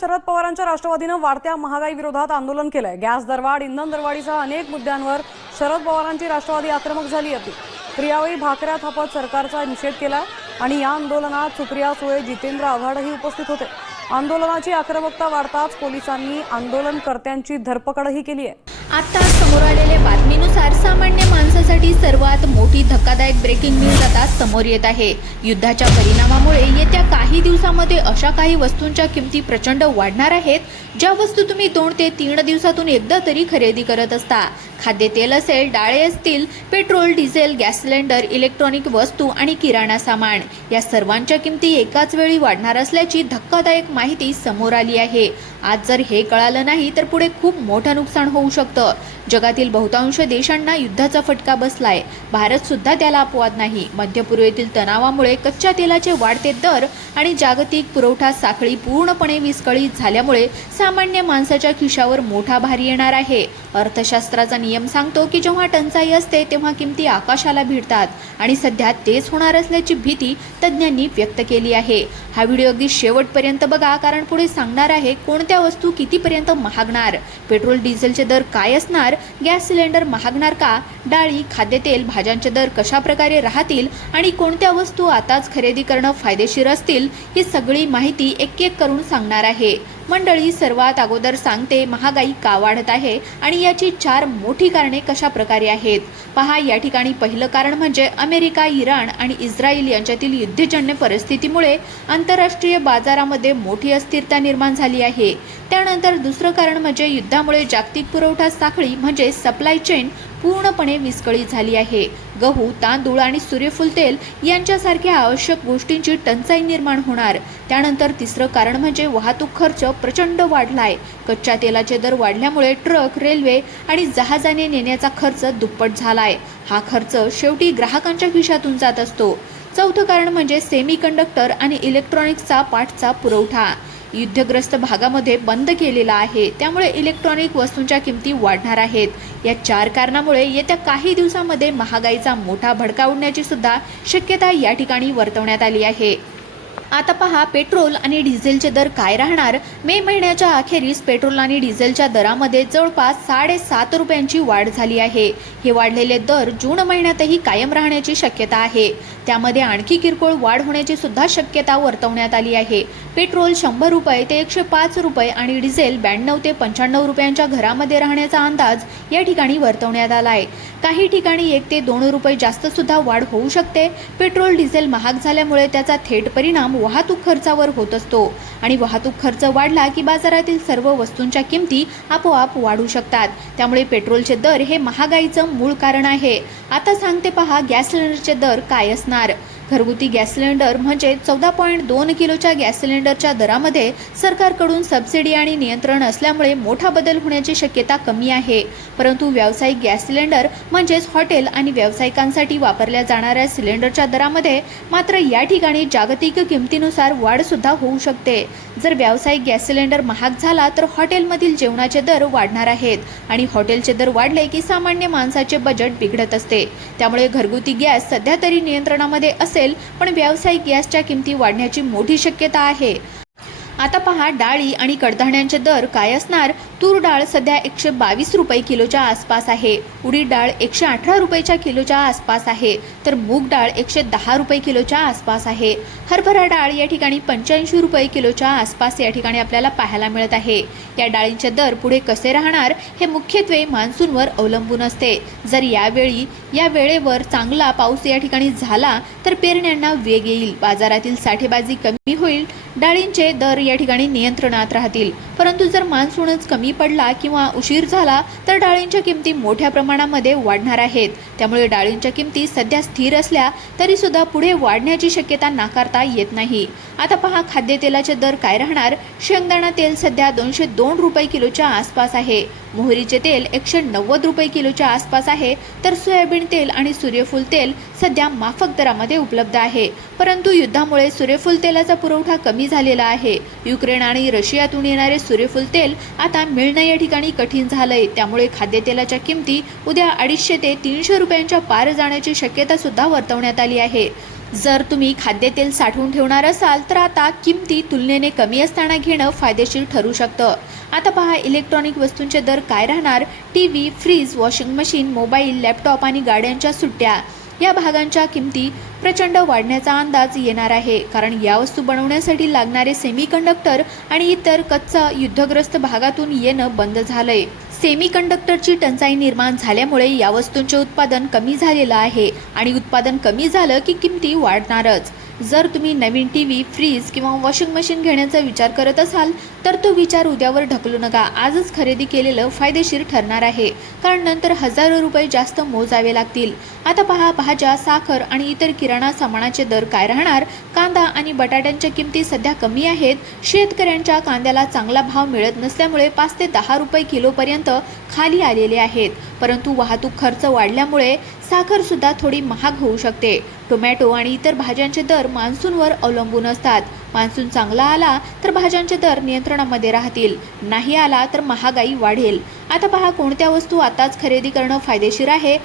शरद पवारांच्या राष्ट्रवादीनं वाढत्या महागाई विरोधात आंदोलन केलंय। गॅस दरवाढ, इंधन दरवाढीसह अनेक मुद्द्यांवर शरद पवारांची राष्ट्रवादी आक्रमक झाली होती। प्रियावळी भाकऱ्या थापत सरकारचा निषेध केला आणि या आंदोलनात सुप्रिया सुळे, जितेंद्र आव्हाडही उपस्थित होते। आंदोलनाची आक्रमकता वाढताच पोलिसांनी आंदोलनकर्त्यांची धरपकडही केली आहे। आता समोर आलेल्या बातमीनुसार सामान्य माणसासाठी सर्वात मोठी धक्कादायक ब्रेकिंग न्यूज आता समोर येत आहे। युद्धाच्या परिणामामुळे येत्या काही दिवसांमध्ये अशा काही वस्तूंच्या किमती प्रचंड वाढणार आहेत, ज्या वस्तू तुम्ही 2 ते 3 दिवसातून एकदा तरी खरेदी करत असता। खाद्यतेल असेल, डाळे असतील, petrol, diesel, gas cylinder, electronic वस्तू आणि किराणा सामान या सर्वांच्या किमती एकाच वेळी वाढणार असल्याची धक्कादायक माहिती समोर आली आहे। आज जर हे कळालं नाही तर पुढे खूप मोठं नुकसान होऊ शकतं। जगातील बहुतांश देशांना युद्धाचा फटका बसलाय, भारत सुद्धा त्याला अपवाद नाही। मध्य पूर्वेतील तणावामुळे कच्च्या तेलाचे वाढते दर आणि जागतिक पुरवठा साखळी पूर्णपणे विस्कळीत झाल्यामुळे सामान्य माणसाच्या खिशावर मोठा भार येणार आहे। अर्थशास्त्राचा नियम सांगतो की जेव्हा टंचाई असते तेव्हा किमती आकाशाला भिडतात आणि सध्या तेच होणार असल्याची भीती तज्ज्ञांनी व्यक्त केली आहे। हा व्हिडिओ अगदी शेवटपर्यंत बघा, कारण पुढे सांगणार आहे कोणत्या वस्तू कितीपर्यंत महागणार, पेट्रोल डिझेलचे दर काय असणार, गॅस सिलेंडर महागणार का, डाळी, खाद्यतेल, भाज्यांचे दर कशा प्रकारे राहतील आणि कोणत्या वस्तू आताच खरेदी करणं फायदेशीर असतील, ही सगळी माहिती एक एक करून सांगणार आहे। मंडळी, सर्वात अगोदर सांगते महागाई का वाढत आहे आणि याची 4 मोठी कारणे कशा प्रकारे आहेत। पहा, या ठिकाणी पहिलं कारण म्हणजे अमेरिका, इराण आणि इस्रायल यांच्यातील युद्धजन्य परिस्थितीमुळे आंतरराष्ट्रीय बाजारामध्ये मोठी अस्थिरता निर्माण झाली आहे। त्यानंतर दुसरं कारण म्हणजे युद्धामुळे जागतिक पुरवठा साखळी म्हणजे सप्लाय चेन पूर्णपणे विस्कळीत झाली आहे। गहू, तांदूळ आणि सूर्यफूल तेल यांच्यासारख्या आवश्यक गोष्टींची टंचाई निर्माण होणार। त्यानंतर तिसरं कारण म्हणजे वाहतूक खर्च प्रचंड वाढलाय। कच्च्या तेलाचे दर वाढल्यामुळे ट्रक, रेल्वे आणि जहाजाने नेण्याचा खर्च दुप्पट झालाय। हा खर्च शेवटी ग्राहकांच्या खिशातून जात असतो। चौथं कारण म्हणजे सेमीकंडक्टर आणि इलेक्ट्रॉनिक्सचा पाठचा पुरवठा युद्धग्रस्त भागामध्ये बंद केलेला आहे, त्यामुळे इलेक्ट्रॉनिक वस्तूंच्या किमती वाढणार आहेत। या 4 कारणामुळे येत्या काही दिवसांमध्ये महागाईचा मोठा भडका उडण्याची सुद्धा शक्यता या ठिकाणी वर्तवण्यात आली आहे। आता पहा, पेट्रोल आणि डिझेलचे दर काय राहणार। मे महिन्याच्या अखेरीस पेट्रोल आणि डिझेलच्या दरामध्ये जवळपास 7.5 रुपयांची वाढ झाली आहे। हे वाढलेले दर जून महिन्यातही कायम राहण्याची शक्यता आहे। त्यामध्ये आणखी किरकोळ वाढ होण्याची सुद्धा शक्यता वर्तवण्यात आली आहे। पेट्रोल 100 रुपये ते 105 रुपये आणि डिझेल 92 ते 95 रुपयांच्या घरामध्ये राहण्याचा अंदाज या ठिकाणी वर्तवण्यात आला आहे। काही ठिकाणी 1 ते 2 रुपये जास्त सुद्धा वाढ होऊ शकते। पेट्रोल, डिझेल महाग झाल्यामुळे त्याचा थेट परिणाम वाहतूक खर्चावर होत असतो आणि वाहतूक खर्च वाढला की बाजारातील सर्व वस्तूंच्या किमती आपोआप वाढू शकतात। त्यामुळे पेट्रोलचे दर हे महागाईचं मूळ कारण आहे। आता सांगते पहा, गॅस सिलेंडरचे दर काय असणार। घरगुती गॅस सिलेंडर म्हणजे 14.2 किलोच्या गॅस सिलेंडरच्या दरामध्ये सरकारकडून सबसिडी आणि नियंत्रण असल्यामुळे मोठा बदल होण्याची शक्यता कमी आहे। परंतु व्यावसायिक गॅस सिलेंडर म्हणजेच हॉटेल आणि व्यावसायिकांसाठी वापरल्या जाणाऱ्या सिलेंडरच्या दरामध्ये मात्र या ठिकाणी जागतिक किमतीनुसार वाढ सुद्धा होऊ शकते। जर व्यावसायिक गॅस सिलेंडर महाग झाला तर हॉटेलमधील जेवणाचे दर वाढणार आहेत आणि हॉटेलचे दर वाढले की सामान्य माणसाचे बजेट बिघडत असते। त्यामुळे घरगुती गॅस सध्या तरी नियंत्रणामध्ये असेल, पण व्यावसायिक गॅसच्या किमती वाढण्याची मोठी शक्यता आहे। आता पहा, डाळी आणि कडधान्यांचे दर काय असणार। तूर डाळ सध्या 122 रुपये किलोच्या आसपास आहे, उडीद डाळ 118 रुपयाच्या किलोच्या आसपास आहे, तर मूग डाळ 110 रुपये किलोच्या आसपास आहे। हरभरा डाळ या ठिकाणी 85 रुपये किलोच्या आसपास या ठिकाणी आपल्याला पाहायला मिळत आहे। या डाळींचे दर पुढे कसे राहणार हे मुख्यत्वे मान्सूनवर अवलंबून असते। जर या वेळेवर चांगला पाऊस या ठिकाणी झाला तर पेरण्यांना वेग येईल, बाजारातील साठेबाजी कमी होईल, डाळींचे दर या ठिकाणी नियंत्रणात राहतील। परंतु जर मान्सूनच कमी पडला किंवा उशीर झाला तर डाळींच्या किमती मोठ्या प्रमाणामध्ये वाढणार आहेत। त्यामुळे डाळींच्या किमती सध्या स्थिर असल्या तरी सुद्धा पुढे वाढण्याची शक्यता नाकारता येत नाही। आता पहा, खाद्यतेलाचे दर काय राहणार। शेंगदाणा तेल सध्या 202 रुपये किलोच्या आसपास आहे, मोहरीचे तेल 190 रुपये किलोच्या आसपास आहे, तर सोयाबीन तेल आणि सूर्यफूल तेल सध्या माफक दरामध्ये उपलब्ध आहे। परंतु युद्धामुळे सूर्यफूल तेलाचा पुरवठा कमी झालेला आहे। युक्रेन आणि रशियातून येणारे सूर्यफूल तेल आता मिळणं या ठिकाणी कठीण झालंय। त्यामुळे खाद्यतेलाच्या किमती उद्या 250 ते 300 रुपयांच्या पार जाण्याची शक्यता सुद्धा वर्तवण्यात आली आहे। जर तुम्ही खाद्यतेल साठवून ठेवणार असाल तर आता किमती तुलनेने कमी असताना घेणं फायदेशीर ठरू शकतं. आता पहा इलेक्ट्रॉनिक वस्तूंचे दर काय राहणार. TV, fridge, washing machine, mobile, laptop आणि गाड्यांच्या सुट्ट्या या भागांच्या किमती प्रचंड वाढण्याचा अंदाज येणार आहे. कारण या वस्तू बनवण्यासाठी लागणारे सेमीकंडक्टर आणि इतर कच्चा युद्धग्रस्त भागातून येणं बंद झालंय. सेमीकंडक्टरची टंचाई निर्माण झाल्यामुळे या वस्तूंचे उत्पादन कमी झालेलं आहे आणि उत्पादन कमी झालं की किमती वाढणारच. जर तुम्ही नवीन टीव्ही, फ्रीज किंवा वॉशिंग मशीन घेण्याचा विचार करत असाल तर तो विचार उद्यावर ढकलू नका. आजच खरेदी केलेलं फायदेशीर ठरणार आहे, कारण नंतर हजारो रुपये जास्त मोजावे लागतील. आता पहा भाज्या, साखर आणि इतर किराणा सामानाचे दर काय राहणार. कांदा आणि बटाट्यांच्या किमती सध्या कमी आहेत. शेतकऱ्यांच्या कांद्याला चांगला भाव मिळत नसल्यामुळे 5 ते 10 रुपये किलोपर्यंत खाली आलेले आहेत. परंतु वाहतूक खर्च वाढल्यामुळे साखर सुद्धा थोडी महाग होऊ शकते. टोमॅटो आणि इतर भाज्यांचे दर मान्सूनवर अवलंबून असतात. मान्सून चांगला आला तर भाज्यांचे दर नियंत्रणामध्ये राहतील, नाही आला तर महागाई वाढेल. आता पहा कोणत्या वस्तू आताच खरेदी करणं फायदेशीर आहे.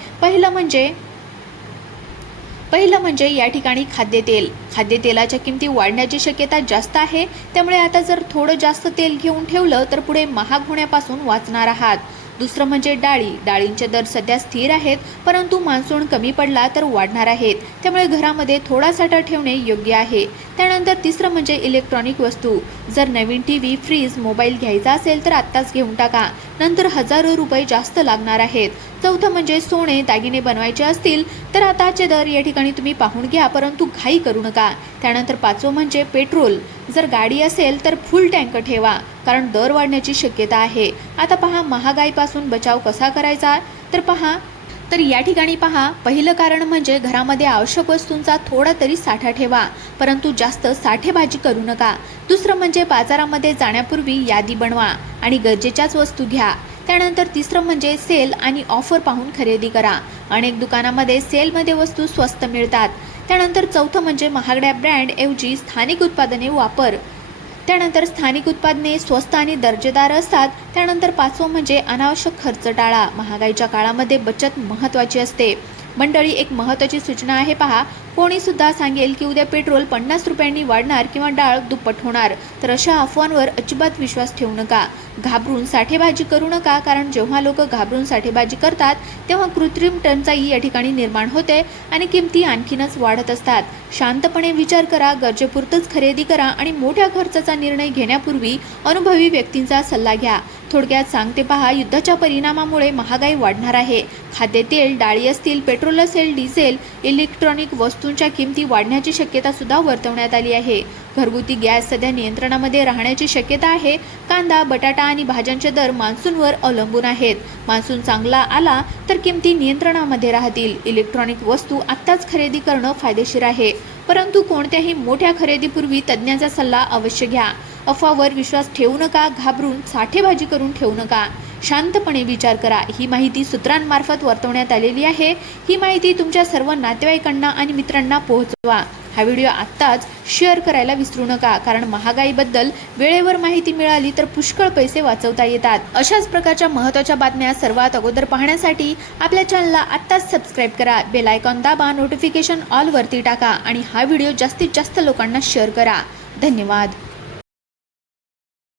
पहिलं म्हणजे या ठिकाणी खाद्यतेल. खाद्यतेलाच्या किमती वाढण्याची शक्यता जास्त आहे, त्यामुळे आता जर थोडं जास्त तेल घेऊन ठेवलं तर पुढे महाग होण्यापासून वाचणार आहात. दुसरं म्हणजे डाळींचे दर सध्या स्थिर आहेत, परंतु मान्सून कमी पडला तर वाढणार आहेत, त्यामुळे घरामध्ये थोडा साठा ठेवणे योग्य आहे. त्यानंतर तिसरं म्हणजे इलेक्ट्रॉनिक वस्तू. जर नवीन टीव्ही, फ्रीज, मोबाईल घ्यायचा असेल तर आत्ताच घेऊन टाका, नंतर हजारो रुपये जास्त लागणार आहेत. चौथं म्हणजे सोने दागिने बनवायचे असतील तर आताचे दर या ठिकाणी तुम्ही पाहून घ्या, परंतु घाई करू नका. त्यानंतर पाचवं म्हणजे पेट्रोल. जर गाडी असेल तर फुल टँक ठेवा, कारण दर वाढण्याची शक्यता आहे. आता पहा महागाईपासून बचाव कसा करायचा तर या ठिकाणी पहा, पहिलं कारण म्हणजे घरामध्ये आवश्यक वस्तूंचा थोडा तरी साठा ठेवा, परंतु जास्त साठेबाजी करू नका. दुसरं म्हणजे बाजारामध्ये जाण्यापूर्वी यादी बनवा आणि गरजेच्याच वस्तू घ्या. त्यानंतर तिसरं म्हणजे सेल आणि ऑफर पाहून खरेदी करा. अनेक दुकानामध्ये सेलमध्ये वस्तू स्वस्त मिळतात. त्यानंतर चौथं म्हणजे महागड्या ब्रँड ऐवजी स्थानिक उत्पादने वापर. त्यानंतर स्थानिक उत्पादने स्वस्त आणि दर्जेदार असतात. त्यानंतर पाचवं म्हणजे अनावश्यक खर्च टाळा. महागाईच्या काळामध्ये बचत महत्त्वाची असते. मंडळी, एक महत्त्वाची सूचना आहे पहा, कोणी सुद्धा सांगेल की उद्या पेट्रोल 50 रुपयांनी वाढणार किंवा डाळ दुप्पट होणार, तर अशा अफवांवर अजिबात विश्वास ठेवू नका. घाबरून साठेबाजी करू नका, कारण जेव्हा लोक घाबरून साठेबाजी करतात तेव्हा कृत्रिम टंचाई या ठिकाणी निर्माण होते आणि किमती आणखीनच वाढत असतात. शांतपणे विचार करा, गरजेपुरतच खरेदी करा आणि मोठ्या खर्चाचा निर्णय घेण्यापूर्वी अनुभवी व्यक्तींचा सल्ला घ्या. थोडक्यात सांगते पहा, युद्धाच्या परिणामामुळे महागाई वाढणार आहे. खाद्यतेल, डाळी असतील, पेट्रोल असेल, डिझेल, इलेक्ट्रॉनिक वस्तूंच्या किमती वाढण्याची शक्यता सुद्धा वर्तवण्यात आली आहे. घरगुती गॅस सध्या नियंत्रणामध्ये राहण्याची शक्यता आहे. कांदा, बटाटा आणि भाज्यांचे दर मान्सूनवर अवलंबून आहेत. मान्सून चांगला आला तर किमती नियंत्रणामध्ये राहतील. इलेक्ट्रॉनिक वस्तू आत्ताच खरेदी करणं फायदेशीर आहे, परंतु कोणत्याही मोठ्या खरेदीपूर्वी तज्ज्ञाचा सल्ला अवश्य घ्या. अफवावर विश्वास ठेवू नका, घाबरून साठेबाजी करून ठेवू नका. शांतपणे विचार करा. ही माहिती सूत्रांमार्फत वर्तवण्यात आलेली आहे. ही माहिती तुमच्या सर्व नातेवाईकांना आणि मित्रांना पोहोचवा. हा व्हिडिओ आत्ताच शेअर करायला विसरू नका, कारण महागाईबद्दल वेळेवर माहिती मिळाली तर पुष्कळ पैसे वाचवता येतात. अशाच प्रकारच्या महत्त्वाच्या बातम्या सर्वात अगोदर पाहण्यासाठी आपल्या चॅनलला आत्ताच सबस्क्राईब करा. बेल आयकॉन दाबा, नोटिफिकेशन ऑल वरती टाका आणि हा व्हिडिओ जास्तीत जास्त लोकांना शेअर करा. धन्यवाद.